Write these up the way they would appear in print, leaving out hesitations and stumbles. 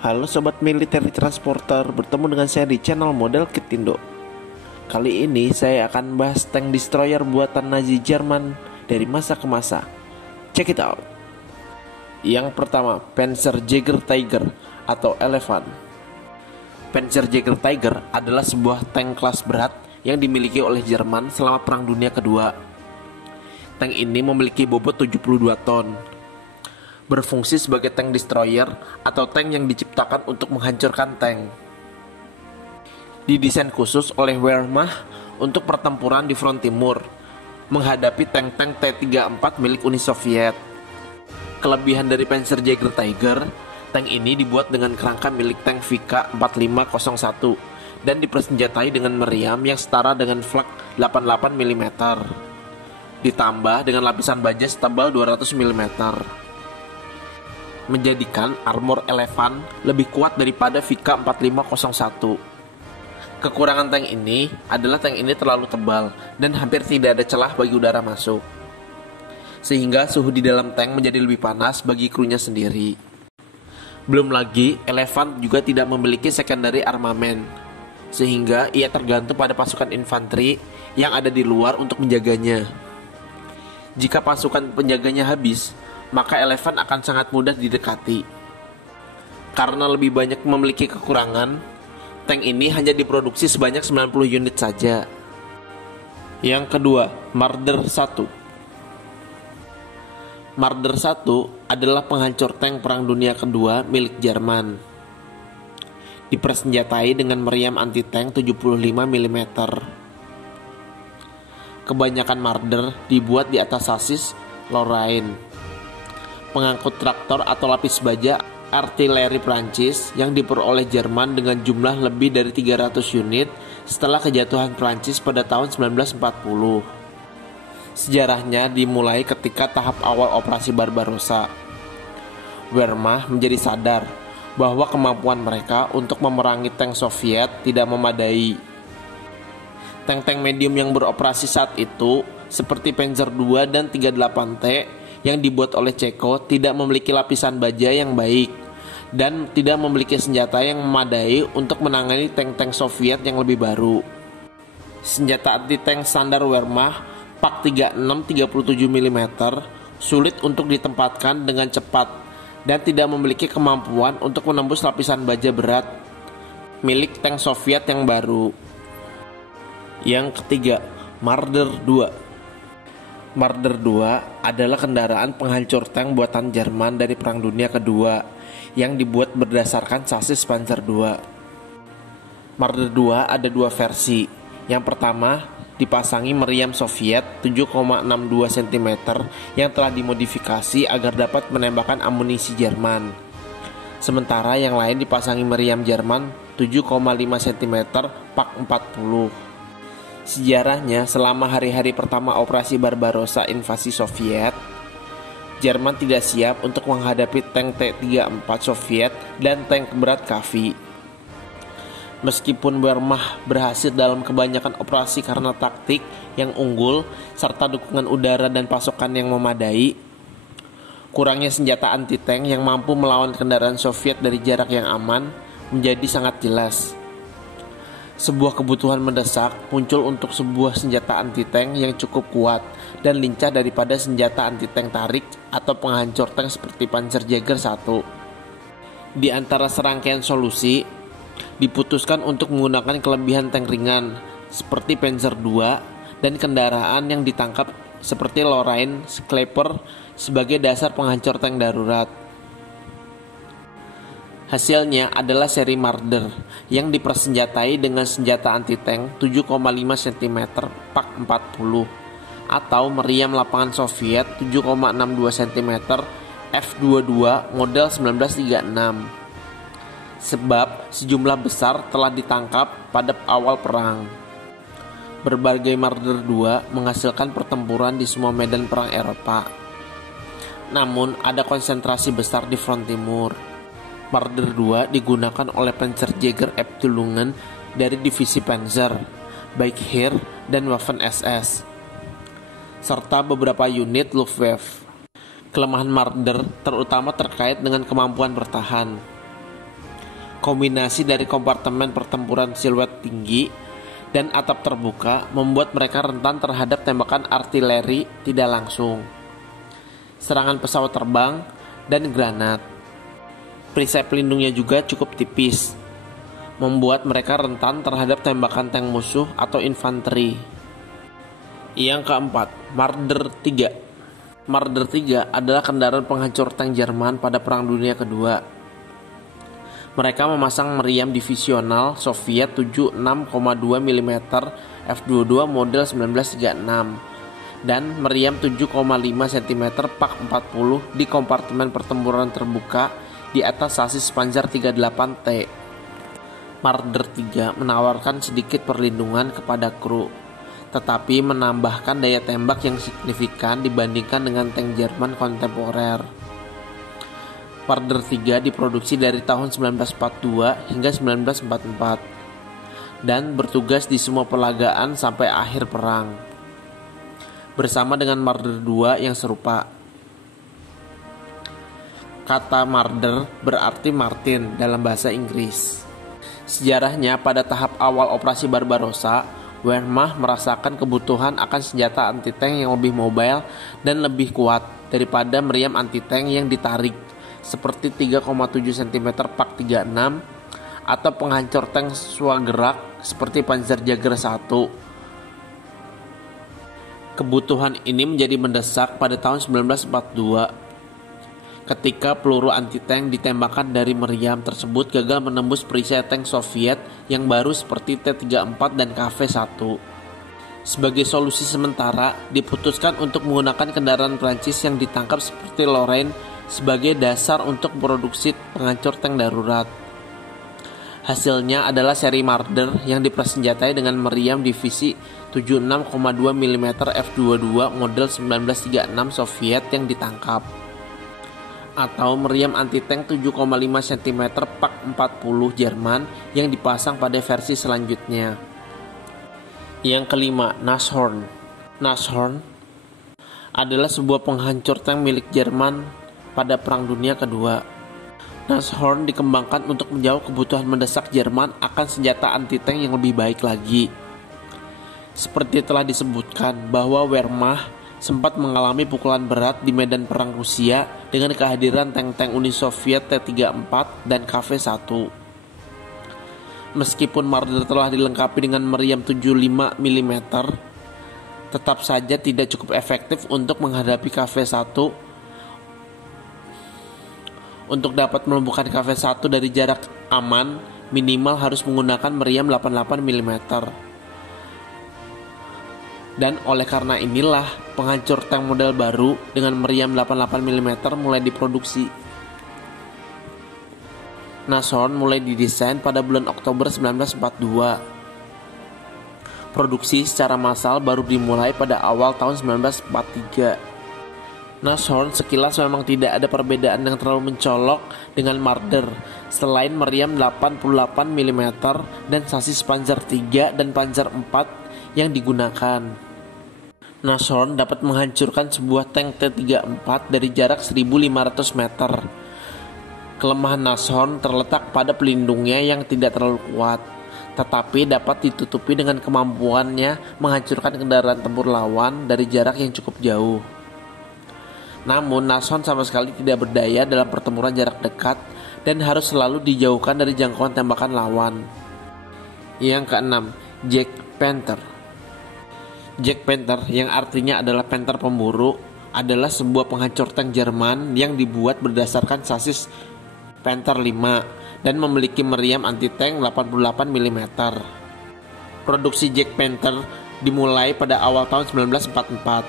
Halo Sobat Military Transporter, bertemu dengan saya di channel Model Kit Indo. Kali ini saya akan bahas tank destroyer buatan Nazi Jerman dari masa ke masa. Check it out. Yang pertama, Panzerjäger Tiger atau Elephant. Panzerjäger Tiger adalah sebuah tank kelas berat yang dimiliki oleh Jerman selama Perang Dunia Kedua. Tank ini memiliki bobot 72 ton. Berfungsi sebagai tank destroyer atau tank yang diciptakan untuk menghancurkan tank. Didesain khusus oleh Wehrmacht untuk pertempuran di front timur, menghadapi tank-tank T-34 milik Uni Soviet. Kelebihan dari Panzerjäger Tiger, tank ini dibuat dengan kerangka milik tank Vk 4501 dan dipersenjatai dengan meriam yang setara dengan flak 88 mm, ditambah dengan lapisan baja setebal 200 mm. Menjadikan armor Elephant lebih kuat daripada Vk 4501. Kekurangan tank ini adalah tank ini terlalu tebal dan hampir tidak ada celah bagi udara masuk, sehingga suhu di dalam tank menjadi lebih panas bagi krunya sendiri. Belum lagi, Elephant juga tidak memiliki secondary armament, sehingga ia tergantung pada pasukan infanteri yang ada di luar untuk menjaganya. Jika pasukan penjaganya habis, maka Elephant akan sangat mudah didekati. Karena lebih banyak memiliki kekurangan, tank ini hanya diproduksi sebanyak 90 unit saja. Yang kedua, Marder 1. Marder 1 adalah penghancur tank Perang Dunia Kedua milik Jerman. Dipersenjatai dengan meriam anti-tank 75 mm. Kebanyakan Marder dibuat di atas sasis Lorraine, pengangkut traktor atau lapis baja artileri Prancis yang diperoleh Jerman dengan jumlah lebih dari 300 unit setelah kejatuhan Prancis pada tahun 1940. Sejarahnya dimulai ketika tahap awal operasi Barbarossa. Wehrmacht menjadi sadar bahwa kemampuan mereka untuk memerangi tank Soviet tidak memadai. Tank-tank medium yang beroperasi saat itu seperti Panzer II dan 38T yang dibuat oleh Ceko tidak memiliki lapisan baja yang baik dan tidak memiliki senjata yang memadai untuk menangani tank-tank Soviet yang lebih baru. Senjata anti-tank standar Wehrmacht Pak 36 37 mm sulit untuk ditempatkan dengan cepat dan tidak memiliki kemampuan untuk menembus lapisan baja berat milik tank Soviet yang baru. Yang ketiga, Marder 2. Marder 2 adalah kendaraan penghancur tank buatan Jerman dari Perang Dunia Kedua yang dibuat berdasarkan sasis Panzer II. Marder 2 ada dua versi. Yang pertama dipasangi meriam Soviet 7,62 cm yang telah dimodifikasi agar dapat menembakkan amunisi Jerman. Sementara yang lain dipasangi meriam Jerman 7,5 cm Pak 40. Sejarahnya, selama hari-hari pertama operasi Barbarossa invasi Soviet, Jerman tidak siap untuk menghadapi tank T-34 Soviet dan tank berat KV. Meskipun Wehrmacht berhasil dalam kebanyakan operasi karena taktik yang unggul serta dukungan udara dan pasokan yang memadai, kurangnya senjata anti-tank yang mampu melawan kendaraan Soviet dari jarak yang aman menjadi sangat jelas. Sebuah kebutuhan mendesak muncul untuk sebuah senjata anti-tank yang cukup kuat dan lincah daripada senjata anti-tank tarik atau penghancur tank seperti Panzerjäger 1. Di antara serangkaian solusi, diputuskan untuk menggunakan kelebihan tank ringan seperti Panzer II dan kendaraan yang ditangkap seperti Lorraine Kleper sebagai dasar penghancur tank darurat. Hasilnya adalah seri Marder yang dipersenjatai dengan senjata anti-tank 7,5 cm Pak 40 atau meriam lapangan Soviet 7,62 cm F-22 model 1936. Sebab sejumlah besar telah ditangkap pada awal perang. Berbagai Marder 2 menghasilkan pertempuran di semua medan perang Eropa. Namun ada konsentrasi besar di front timur. Marder 2 digunakan oleh Panzerjäger Abteilungen dari divisi Panzer, baik Heer dan Waffen-SS, serta beberapa unit Luftwaffe. Kelemahan Marder terutama terkait dengan kemampuan bertahan. Kombinasi dari kompartemen pertempuran siluet tinggi dan atap terbuka membuat mereka rentan terhadap tembakan artileri tidak langsung, serangan pesawat terbang, dan granat. Perisai pelindungnya juga cukup tipis, membuat mereka rentan terhadap tembakan tank musuh atau infanteri. Yang keempat, Marder 3. Marder 3 adalah kendaraan penghancur tank Jerman pada Perang Dunia Kedua. Mereka memasang meriam divisional Soviet 76,2 mm F-22 model 1936 dan meriam 7,5 cm Pak 40 di kompartemen pertempuran terbuka di atas sasis Panzer 38T. Marder 3 menawarkan sedikit perlindungan kepada kru, tetapi menambahkan daya tembak yang signifikan dibandingkan dengan tank Jerman kontemporer. Marder 3 diproduksi dari tahun 1942 hingga 1944 dan bertugas di semua pelagaan sampai akhir perang, bersama dengan Marder 2 yang serupa. Kata Marder berarti Martin dalam bahasa Inggris. Sejarahnya, pada tahap awal operasi Barbarossa, Wehrmacht merasakan kebutuhan akan senjata anti-tank yang lebih mobile dan lebih kuat daripada meriam anti-tank yang ditarik, seperti 3,7 cm Pak 36 atau penghancur tank swagerak seperti Panzerjäger 1. Kebutuhan ini menjadi mendesak pada tahun 1942 ketika peluru anti-tank ditembakkan dari meriam tersebut gagal menembus perisai tank Soviet yang baru seperti T-34 dan KV-1. Sebagai solusi sementara, diputuskan untuk menggunakan kendaraan Prancis yang ditangkap seperti Lorraine sebagai dasar untuk produksi penghancur tank darurat. Hasilnya adalah seri Marder yang dipersenjatai dengan meriam divisi 76,2 mm F-22 model 1936 Soviet yang ditangkap, atau meriam anti-tank 7,5 cm Pak 40 Jerman yang dipasang pada versi selanjutnya. Yang kelima, Nashorn. Nashorn adalah sebuah penghancur tank milik Jerman pada Perang Dunia Kedua. Nashorn dikembangkan untuk menjawab kebutuhan mendesak Jerman akan senjata anti-tank yang lebih baik lagi. Seperti telah disebutkan bahwa Wehrmacht sempat mengalami pukulan berat di medan perang Rusia dengan kehadiran tank-tank Uni Soviet T-34 dan KV-1. Meskipun Marder telah dilengkapi dengan meriam 75 mm, tetap saja tidak cukup efektif untuk menghadapi KV-1. Untuk dapat melumpuhkan KV-1 dari jarak aman, minimal harus menggunakan meriam 88 mm. Dan oleh karena inilah, penghancur tank model baru dengan meriam 88 mm mulai diproduksi. Nashorn mulai didesain pada bulan Oktober 1942. Produksi secara massal baru dimulai pada awal tahun 1943. Nashorn sekilas memang tidak ada perbedaan yang terlalu mencolok dengan Marder, selain meriam 88 mm dan sasis Panzer III dan Panzer IV yang digunakan. Nashorn dapat menghancurkan sebuah tank T-34 dari jarak 1.500 meter. Kelemahan Nashorn terletak pada pelindungnya yang tidak terlalu kuat, tetapi dapat ditutupi dengan kemampuannya menghancurkan kendaraan tempur lawan dari jarak yang cukup jauh. Namun, Nashorn sama sekali tidak berdaya dalam pertempuran jarak dekat dan harus selalu dijauhkan dari jangkauan tembakan lawan. Yang keenam, Jack Panther. Jack Panther, yang artinya adalah Panther pemburu, adalah sebuah penghancur tank Jerman yang dibuat berdasarkan sasis Panther 5 dan memiliki meriam anti-tank 88 mm. Produksi Jack Panther dimulai pada awal tahun 1944.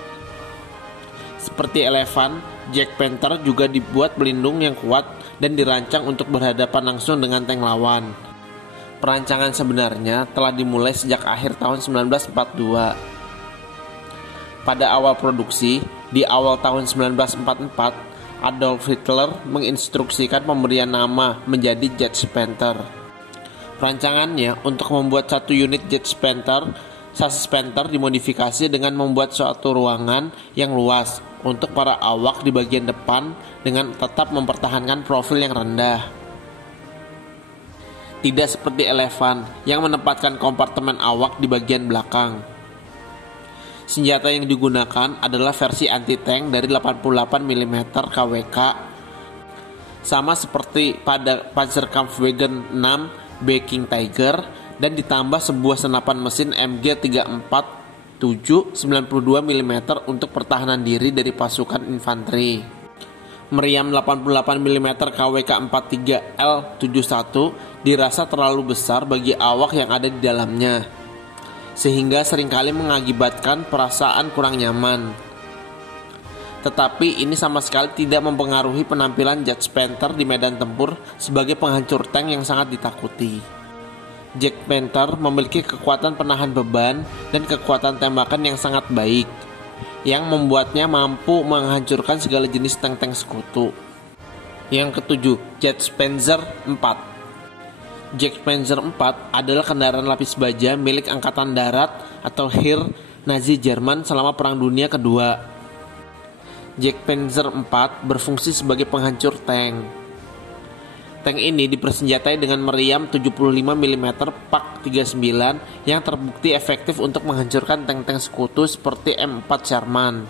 Seperti Elephant, Jack Panther juga dibuat pelindung yang kuat dan dirancang untuk berhadapan langsung dengan tank lawan. Perancangan sebenarnya telah dimulai sejak akhir tahun 1942. Pada awal produksi, di awal tahun 1944, Adolf Hitler menginstruksikan pemberian nama menjadi Jet Panther. Rancangannya untuk membuat satu unit Jet Panther, sasis Panther dimodifikasi dengan membuat suatu ruangan yang luas untuk para awak di bagian depan dengan tetap mempertahankan profil yang rendah. tidak seperti Elephant yang menempatkan kompartemen awak di bagian belakang. Senjata yang digunakan adalah versi anti-tank dari 88 mm KWK, sama seperti pada Panzerkampfwagen 6 Viking Tiger, dan ditambah sebuah senapan mesin MG347 92 mm untuk pertahanan diri dari pasukan infanteri. Meriam 88 mm KWK 43L71 dirasa terlalu besar bagi awak yang ada di dalamnya, sehingga seringkali mengakibatkan perasaan kurang nyaman. Tetapi ini sama sekali tidak mempengaruhi penampilan Jack Panther di medan tempur sebagai penghancur tank yang sangat ditakuti. Jack Panther memiliki kekuatan penahan beban dan kekuatan tembakan yang sangat baik, yang membuatnya mampu menghancurkan segala jenis tank-tank sekutu. Yang ketujuh, Jet Panzer IV. Jet Panzer IV adalah kendaraan lapis baja milik Angkatan Darat atau Heer Nazi Jerman selama Perang Dunia Kedua. Jet Panzer IV berfungsi sebagai penghancur tank. Tank ini dipersenjatai dengan meriam 75 mm Pak 39 yang terbukti efektif untuk menghancurkan tank-tank sekutu seperti M4 Sherman.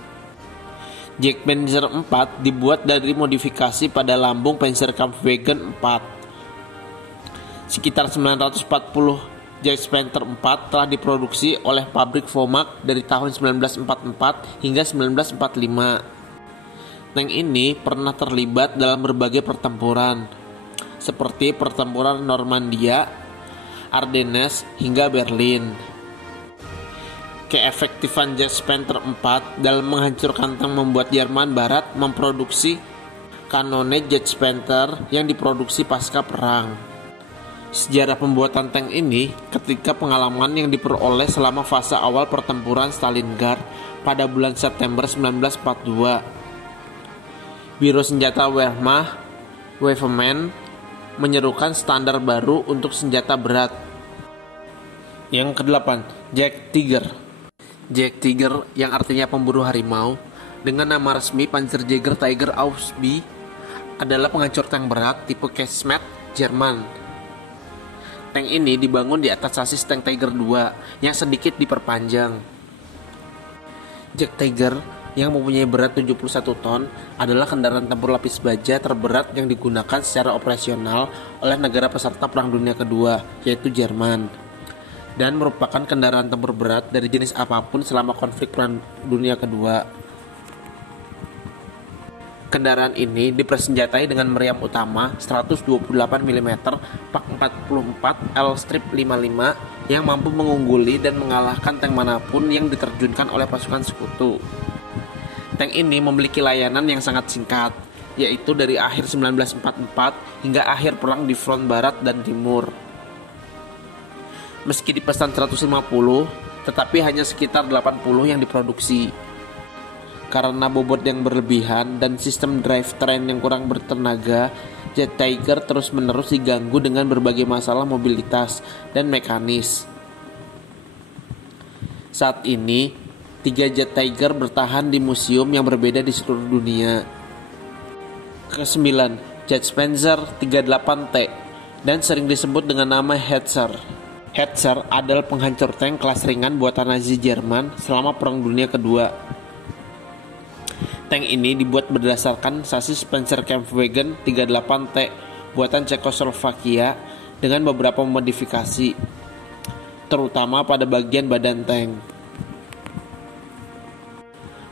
Jet Panzer IV dibuat dari modifikasi pada lambung Panzerkampfwagen 4. Sekitar 940 Jet Panther 4 telah diproduksi oleh pabrik Vomak dari tahun 1944 hingga 1945. Tank ini pernah terlibat dalam berbagai pertempuran, seperti pertempuran Normandia, Ardennes, hingga Berlin. Keefektifan Jet Panther 4 dalam menghancurkan tank membuat Jerman Barat memproduksi kanonet Jet Panther yang diproduksi pasca perang. Sejarah pembuatan tank ini ketika pengalaman yang diperoleh selama fase awal pertempuran Stalingrad pada bulan September 1942. Biro Senjata Wehrmacht (Waffen) menyerukan standar baru untuk senjata berat. Yang kedelapan, Jack Tiger. Jack Tiger yang artinya pemburu harimau dengan nama resmi Panzerjäger Tiger Aus B adalah penghancur tank berat tipe Casemate Jerman. Tank ini dibangun di atas sasis tank Tiger II yang sedikit diperpanjang. Jack Tiger yang mempunyai berat 71 ton adalah kendaraan tempur lapis baja terberat yang digunakan secara operasional oleh negara peserta Perang Dunia Kedua, yaitu Jerman, dan merupakan kendaraan tempur berat dari jenis apapun selama konflik Perang Dunia Kedua. Kendaraan ini dipersenjatai dengan meriam utama 128 mm Pak 44 L-55 yang mampu mengungguli dan mengalahkan tank manapun yang diterjunkan oleh pasukan sekutu. Tank ini memiliki layanan yang sangat singkat, yaitu dari akhir 1944 hingga akhir perang di front barat dan timur. Meski dipesan 150, tetapi hanya sekitar 80 yang diproduksi. Karena bobot yang berlebihan dan sistem drivetrain yang kurang bertenaga, Jet Tiger terus-menerus diganggu dengan berbagai masalah mobilitas dan mekanis. Saat ini, 3 Jet Tiger bertahan di museum yang berbeda di seluruh dunia. Ke-9, Jet Panzer 38T dan sering disebut dengan nama Hetzer. Hetzer adalah penghancur tank kelas ringan buatan Nazi Jerman selama Perang Dunia Kedua. Tank ini dibuat berdasarkan sasis Panzerkampfwagen 38T buatan Cekoslovakia dengan beberapa modifikasi, terutama pada bagian badan tank.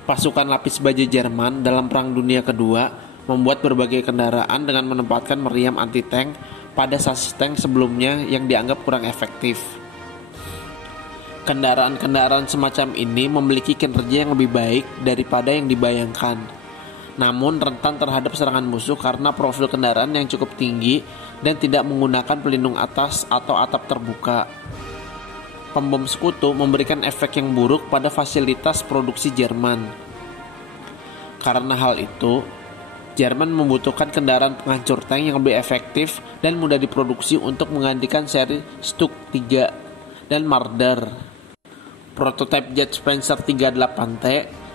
Pasukan lapis baja Jerman dalam Perang Dunia Kedua membuat berbagai kendaraan dengan menempatkan meriam anti-tank pada sasis tank sebelumnya yang dianggap kurang efektif. Kendaraan-kendaraan semacam ini memiliki kinerja yang lebih baik daripada yang dibayangkan, namun rentan terhadap serangan musuh karena profil kendaraan yang cukup tinggi dan tidak menggunakan pelindung atas atau atap terbuka. Pembom sekutu memberikan efek yang buruk pada fasilitas produksi Jerman. Karena hal itu, Jerman membutuhkan kendaraan penghancur tank yang lebih efektif dan mudah diproduksi untuk menggantikan seri Stuka 3 dan Marder. Prototipe Jet Panzer 38T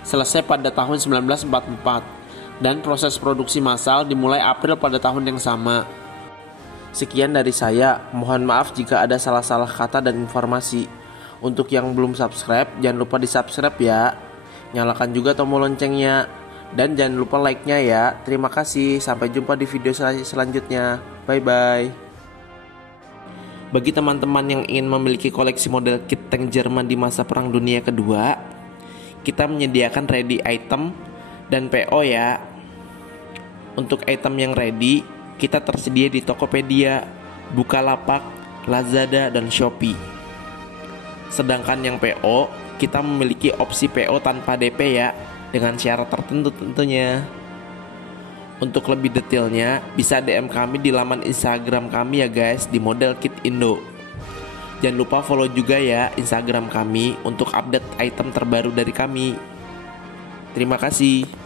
selesai pada tahun 1944 dan proses produksi massal dimulai April pada tahun yang sama. Sekian dari saya, mohon maaf jika ada salah-salah kata dan informasi. Untuk yang belum subscribe, jangan lupa di subscribe ya. Nyalakan juga tombol loncengnya. Dan jangan lupa like-nya ya. Terima kasih, sampai jumpa di video selanjutnya. Bye-bye. Bagi teman-teman yang ingin memiliki koleksi model kit tank Jerman di masa Perang Dunia Kedua, kita menyediakan ready item dan PO ya. Untuk item yang ready, kita tersedia di Tokopedia, Bukalapak, Lazada, dan Shopee. Sedangkan yang PO, kita memiliki opsi PO tanpa DP ya, dengan syarat tertentu tentunya. Untuk lebih detailnya, bisa DM kami di laman Instagram kami ya guys, di Model Kit Indo. Jangan lupa follow juga ya Instagram kami untuk update item terbaru dari kami. Terima kasih.